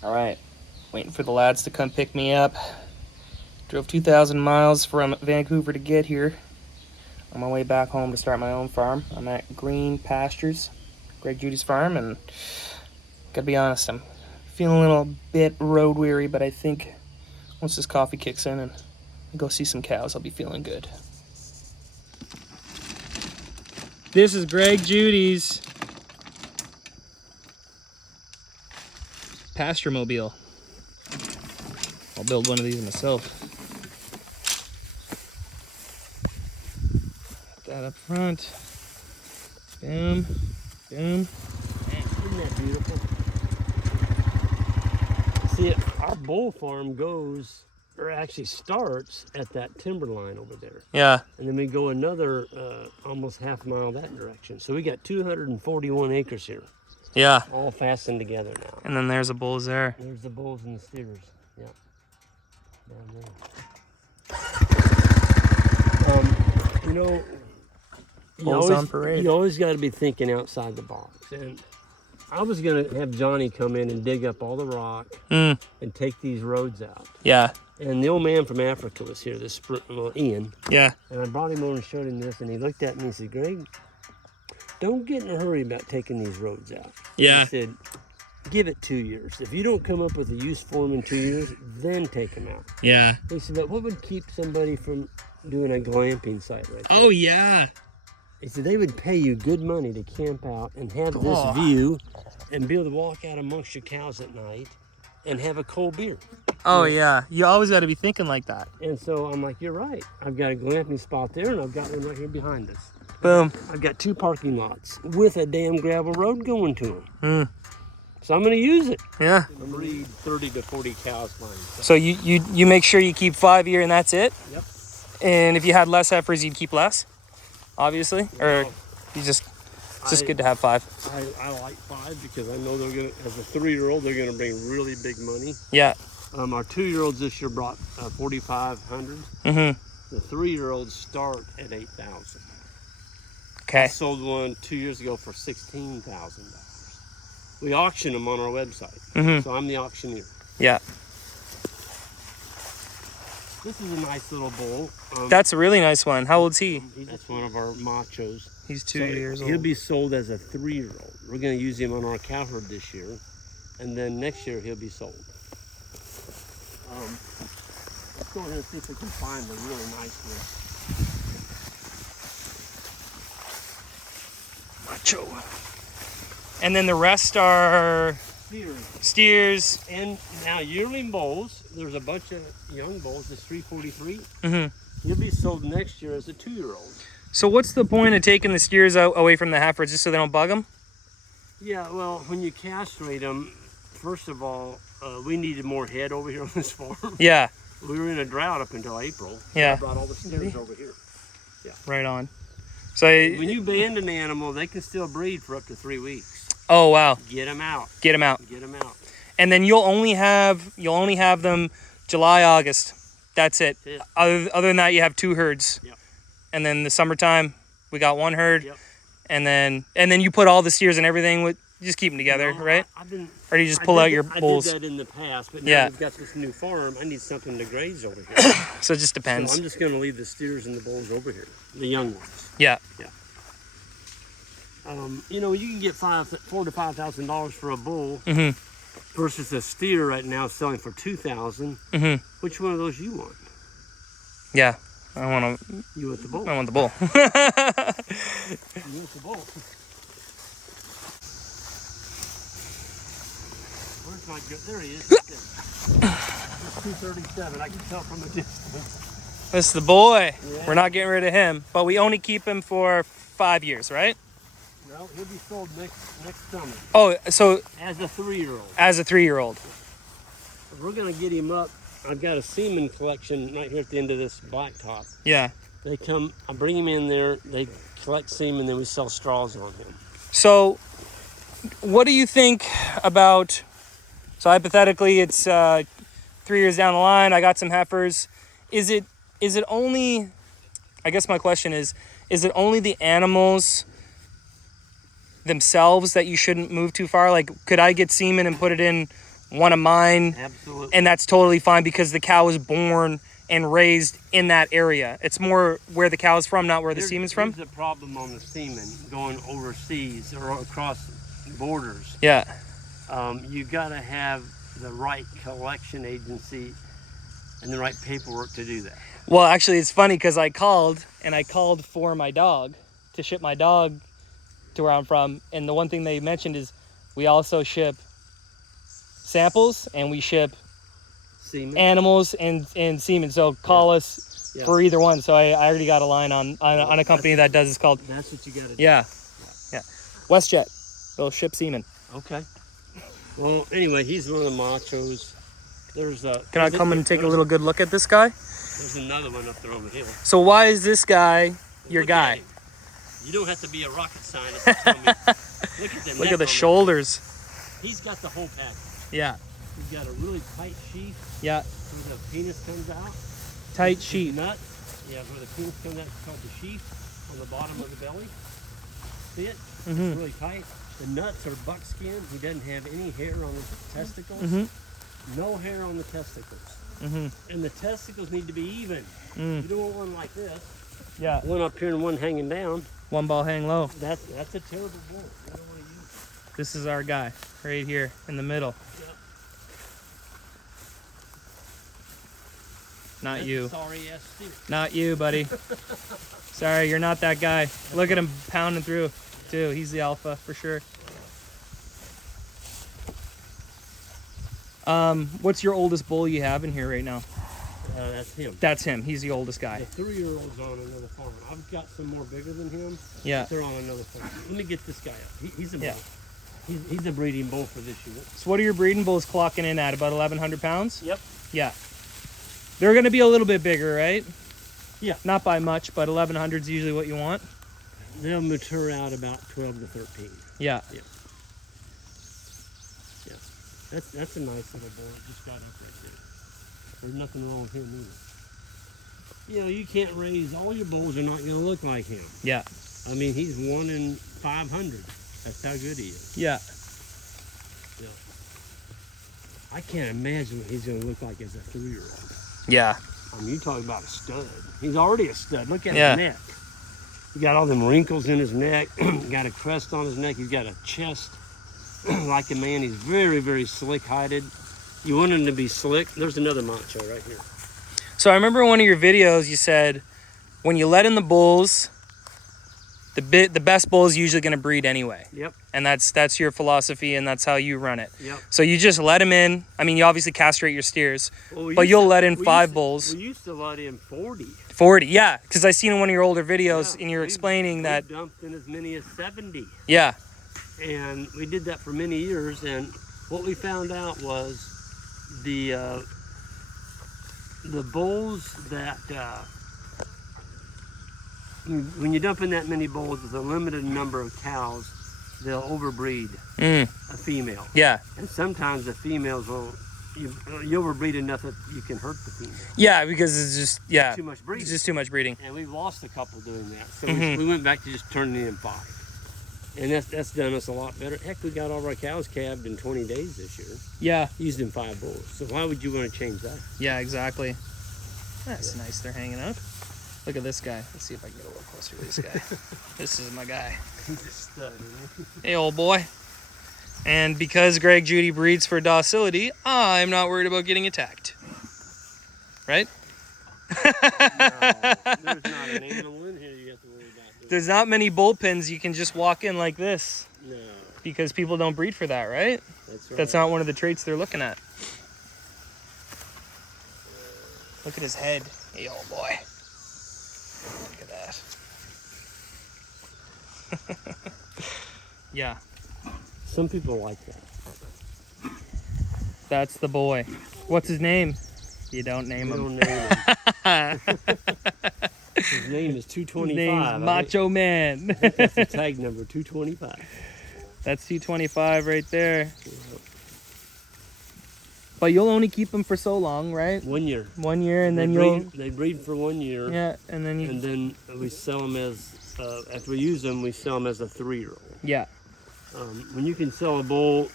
All right, waiting for the lads to come pick me up. Drove 2,000 miles from Vancouver to get here. On my way back home to start my own farm. I'm at Green Pastures, Greg Judy's farm, and gotta be honest, I'm feeling a little bit road weary, but I think once this coffee kicks in and I go see some cows, I'll be feeling good. This is Greg Judy's pasture mobile. I'll build one of these myself. Put that up front. Boom, boom. Isn't that beautiful? See, our bull farm goes, or actually starts at that timber line over there. Yeah. And then we go another almost half a mile that direction. So we got 241 acres here. Yeah. All fastened together now. And then there's the bulls there. There's the bulls and the steers. Yeah. Down there. You know, Bulls on parade. You always got to be thinking outside the box. And I was going to have Johnny come in and dig up all the rock and take these roads out. Yeah. And the old man from Africa was here, Ian. Yeah. And I brought him over and showed him this, and he looked at me and said, Greg, don't get in a hurry about taking these roads out. Yeah. He said, give it 2 years. If you don't come up with a use for them in 2 years, then take them out. Yeah. He said, but what would keep somebody from doing a glamping site right there? Oh, yeah. He said, they would pay you good money to camp out and have this view and be able to walk out amongst your cows at night and have a cold beer. Oh, yeah. You always got to be thinking like that. And so I'm like, you're right. I've got a glamping spot there, and I've got one right here behind us. Boom. I've got 2 parking lots with a damn gravel road going to them. So I'm going to use it. Yeah. Breed 30 to 40 cows fine. So you make sure you keep 5 a year and that's it? Yep. And if you had less heifers, you'd keep less, obviously? Or you just, it's just good to have 5? I like 5 because I know they're going to, as a 3-year-old, they're going to bring really big money. Yeah. Our 2-year-olds this year brought 4,500. The 3-year-olds start at 8,000. Okay. I sold one 2 years ago for $16,000. We auction them on our website. So I'm the auctioneer. Yeah. This is a nice little bull. That's a really nice one. How old's he? That's one of our machos. He's 2 years old. He'll be sold as a 3-year-old. We're going to use him on our cow herd this year. And then next year he'll be sold. Let's go ahead and see if we can find a really nice one. Macho. And then the rest are steers. And now yearling bulls, there's a bunch of young bulls. It's 343. He'll be sold next year as a 2-year-old. So what's the point of taking the steers out away from the heifers, just so they don't bug them? Yeah, well, when you castrate them, first of all, we needed more head over here on this farm. Yeah. We were in a drought up until April. So Yeah. I brought all the steers over here. Yeah. Right on. So when you band an animal, they can still breed for up to 3 weeks. Oh, wow. Get them out. Get them out. Get them out. And then you'll only have them July, August. That's it. That's it. Other than that, you have 2 herds. Yep. And then the summertime, we got 1 herd. Yep. And then you put all the steers and everything with. You just keep them together, right? Or do you just pull out your bulls? I did that in the past, but now we've got this new farm. I need something to graze over here. So it just depends. So I'm just going to leave the steers and the bulls over here, the young ones. Yeah. Yeah. You know, you can get $4,000 to $5,000 for a bull versus a steer right now selling for $2,000. Which one of those you want? Yeah. I want to. You want the bull. I want the bull. You want the bull. Where's my good? There he is. It's 237. I can tell from a distance. This is the boy. Yeah. We're not getting rid of him, but we only keep him for 5 years, right? Well, he'll be sold next summer. Oh, so As a 3-year-old. as a 3-year-old. We're going to get him up. I've got a semen collection right here at the end of this blacktop. Yeah. They come, I bring him in there, they collect semen, then we sell straws on him. So what do you think about, so hypothetically it's 3 years down the line, I got some heifers. Is it only, I guess my question is it only the animals themselves that you shouldn't move too far? Like, could I get semen and put it in one of mine. Absolutely. And that's totally fine because the cow was born and raised in that area. It's more where the cow's from, not where the semen's from. There's a problem on the semen going overseas or across borders. Yeah. You got to have the right collection agency and the right paperwork to do that. Well, actually, it's funny because I called for my dog to ship my dog to where I'm from. And the one thing they mentioned is we also ship samples and we ship Semen. animals and semen. So call us for either one. So I already got a line on a company that does. It's called. That's what you got to do. Yeah. WestJet. They'll ship semen. Okay. Well, anyway, he's one of the machos. Can I come and take a little good look at this guy? There's another one up there on the hill. So why is this guy your Look guy? at him. You don't have to be a rocket scientist to tell me. Look at the shoulders. He's got the whole package. Yeah. He's got a really tight sheath. Yeah. Where the penis comes out. Tight sheath. Nut. Yeah, where the penis comes out, it's called the sheath on the bottom of the belly. See it? Mm-hmm. It's really tight. The nuts are buckskin. He doesn't have any hair on the testicles. Mm-hmm. No hair on the testicles. Mm-hmm. And the testicles need to be even. Mm. You don't want one like this. Yeah. One up here and one hanging down. One ball hang low. That's a terrible bull. You don't want to use it. This is our guy right here in the middle. Yep. Not you. Sorry ass steer. Not you, buddy. Sorry, you're not that guy. Look at him pounding through, too. He's the alpha for sure. What's your oldest bull you have in here right now? That's him. That's him. He's the oldest guy. The 3-year-old's on another farm. I've got some more bigger than him. Yeah. But they're on another farm. Let me get this guy up. He's a bull. Yeah. He's a breeding bull for this year. So what are your breeding bulls clocking in at? About 1,100 pounds? Yep. Yeah. They're going to be a little bit bigger, right? Yeah. Not by much, but 1,100 is usually what you want. They'll mature out about 12 to 13. Yeah. Yeah. Yeah. That's a nice little bull that just got up right there. There's nothing wrong with him either. You know, you can't raise, all your bulls are not going to look like him. Yeah. I mean, he's 1 in 500. That's how good he is. Yeah. Yeah. I can't imagine what he's going to look like as a 3-year-old. Yeah. I mean, you talk about a stud. He's already a stud. Look at Yeah. his neck. He got all them wrinkles in his neck. Got a crest on his neck. He's got a chest like a man. He's very, very slick-hided. You want him to be slick. There's another macho right here. So I remember in one of your videos you said when you let in the bulls, the best bull is usually going to breed anyway. Yep. And that's your philosophy and that's how you run it. Yep. So you just let them in. I mean, you obviously castrate your steers, Well, but you'll let in 5 bulls. We used to let in 40. 40, yeah, because I seen in one of your older videos and you're explaining that. We dumped in as many as 70. Yeah. And we did that for many years. And what we found out was the bulls that when you dump in that many bulls with a limited number of cows, they'll overbreed a female. Yeah. And sometimes the females will you overbreed enough that you can hurt the female. Yeah, because it's just Too much breeding. It's just too much breeding. And we've lost a couple doing that. So we went back to just turning in 5. And that's done us a lot better. Heck, we got all of our cows calved in 20 days this year. Yeah. Using 5 bulls. So why would you want to change that? Yeah, exactly. That's nice. They're hanging out. Look at this guy. Let's see if I can get a little closer to this guy. This is my guy. He's a stud, isn't he? Hey, old boy. And because Greg Judy breeds for docility, I'm not worried about getting attacked. Right? No, there's not an animal in here you have to worry about. There's not many bullpens you can just walk in like this. No. Because people don't breed for that, right? That's right. That's not one of the traits they're looking at. Look at his head. Hey, old boy. Look at that. Yeah. Some people like that. That's the boy. What's his name? You don't name him. Don't name him. His name is 225. His name's Macho Man. That's the tag number, 225. That's 225 right there. But you'll only keep them for so long, right? 1 year. 1 year, and then They breed for 1 year. Yeah, and then And then we sell them as, after we use them, we sell them as a 3-year-old. Yeah. When you can sell a bull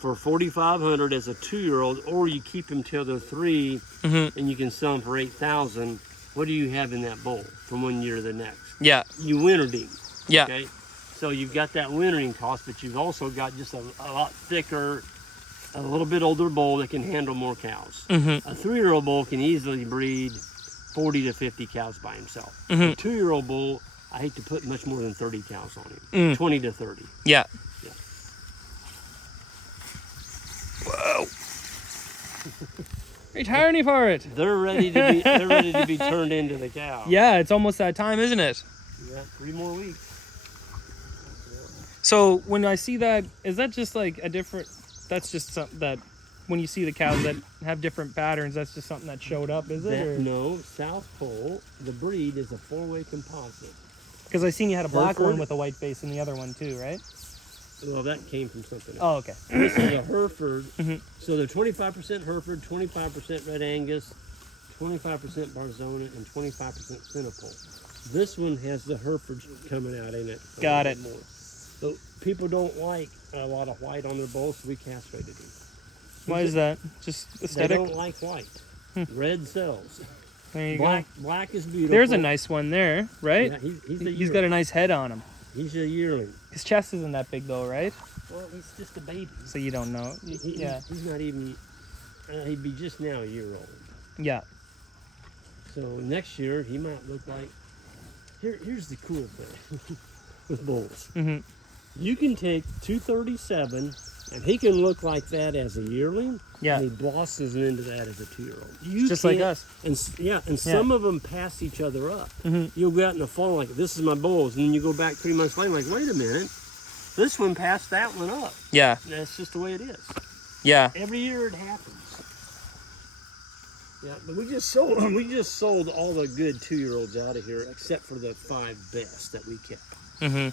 for $4,500 as a 2-year-old, or you keep them till they're 3 Mm-hmm. and you can sell them for $8,000. What do you have in that bull from one year to the next? Yeah. You wintered him. Yeah. Okay. So you've got that wintering cost, but you've also got just a lot thicker, a little bit older bull that can handle more cows. Mm-hmm. A 3-year-old bull can easily breed 40 to 50 cows by himself. Mm-hmm. A 2-year-old bull, I hate to put much more than 30 cows on him. 20 to 30. Yeah. Yeah. Whoa. Are you tiring for it? They're ready to be. They're ready to be turned into the cow. Yeah, it's almost that time, isn't it? Yeah, 3 more weeks. So when I see that, is that just like a different? That's just something that when you see the cows that have different patterns, that's just something that showed up, is it? No, South Pole. The breed is a 4-way composite. Because I seen you had a black Hereford? one with a white face and the other one too, right? Well, that came from something else. Oh, okay. This is a Hereford. Mhm. So they're 25% Hereford, 25% Red Angus, 25% Barzona, and 25% Centipole. This one has the Hereford coming out in it. Got it. More. But people don't like a lot of white on their bulls, so we castrated them. Why is that? Just aesthetic? They don't like white. Red sells. There you Black, go. black is beautiful. There's a nice one there, right? Yeah, he's a He's yearling. got a nice head on him. He's a yearling. His chest isn't that big though, right? Well, he's just a baby. So you don't know. Yeah. He's not even. He'd be just now a year old. Yeah. So next year he might look like. Here's the cool thing with bulls. Mm-hmm. You can take 237, and he can look like that as a yearling. Yeah. And he blossoms into that as a 2-year-old. You Just like us. And some of them pass each other up. Mm-hmm. You'll go out in the fall like, this is my bulls, and then you go back 3 months later like, wait a minute, this one passed that one up. Yeah. And that's just the way it is. Yeah. Every year it happens. Yeah, but we just sold all the good 2-year-olds out of here except for the 5 best that we kept. Mm-hmm.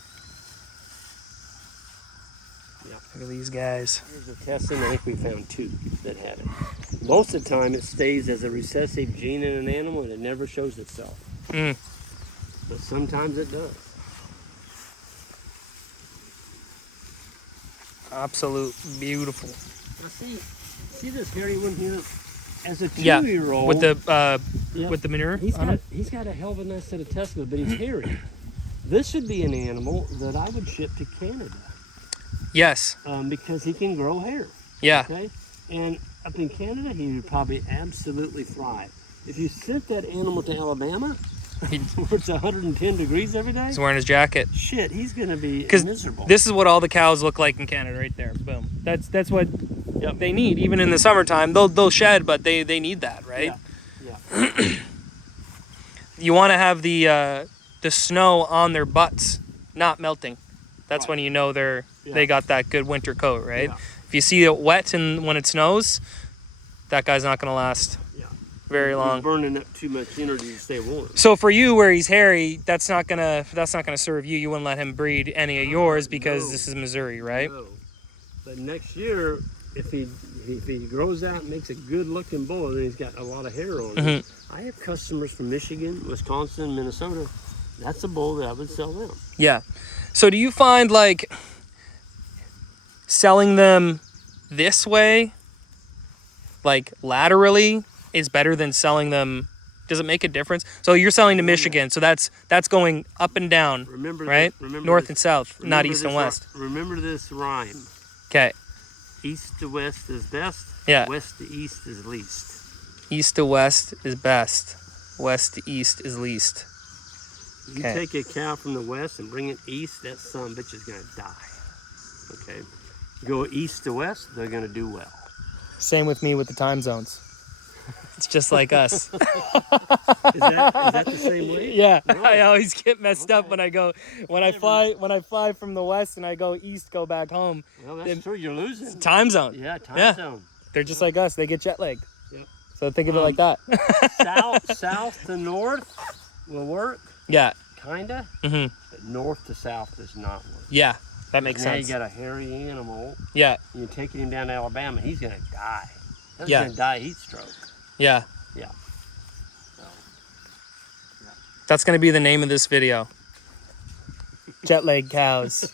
Yeah. Look at these guys. Here's a testing. I think we found 2 that had it. Most of the time, it stays as a recessive gene in an animal, and it never shows itself. Mm. But sometimes it does. Absolute beautiful. Now see this hairy one here? As a Yeah. 2-year-old, With the yeah, with the manure he's on it. got a hell of a nice set of testicles, but he's hairy. This would be an animal that I would ship to Canada Yes. because he can grow hair. Yeah. Okay, and up in Canada, he would probably absolutely thrive. If you sent that animal to Alabama, where it's 110 degrees every day, He's wearing his jacket. shit, he's gonna be Because miserable. this is what all the cows look like in Canada, right there. Boom. That's what they need. Even in the summertime, they'll shed, but they need that, right? Yeah. You want to have the snow on their butts not melting. That's Right. when you know they got that good winter coat, right? Yeah. If you see it wet and when it snows, that guy's not gonna last Yeah. very He's long. burning up too much energy to stay warm. So for you, where he's hairy, that's not gonna serve you. You wouldn't let him breed any of yours because No. this is Missouri, right? No. But next year, if he grows out and makes a good looking bull, then he's got a lot of hair on him. Mm-hmm. I have customers from Michigan, Wisconsin, Minnesota. That's a bull that I would sell them. Yeah. So do you find like selling them this way, like laterally, is better than selling them? Does it make a difference? So you're selling to Michigan, so that's going up and down, Remember right? This, remember North this, and south, not remember east and this west. Remember this rhyme. Okay. East to west is best. Yeah. West to east is least. East to west is best. West to east is least. You Okay. take a cow from the west and bring it east, that son of a bitch is gonna die. Okay. Go east to west, they're gonna do well. Same with me with the time zones. It's just like us. Is that the same way? Yeah, I Really? always get messed up Okay. when I fly from the west and I go east, go back home. Well, that's true. You're losing. Time zone. Yeah, time Yeah. zone. They're just like us. They get jet lagged. Yep. So think of it like that. South to north will work, Yeah. kinda. Mhm. But north to south does not work. Yeah. That makes now sense. you got a hairy animal. Yeah. And you're taking him down to Alabama. He's gonna die. He's Yeah. gonna die heat stroke. Yeah. Yeah. So, That's gonna be the name of this video. Jet lag cows.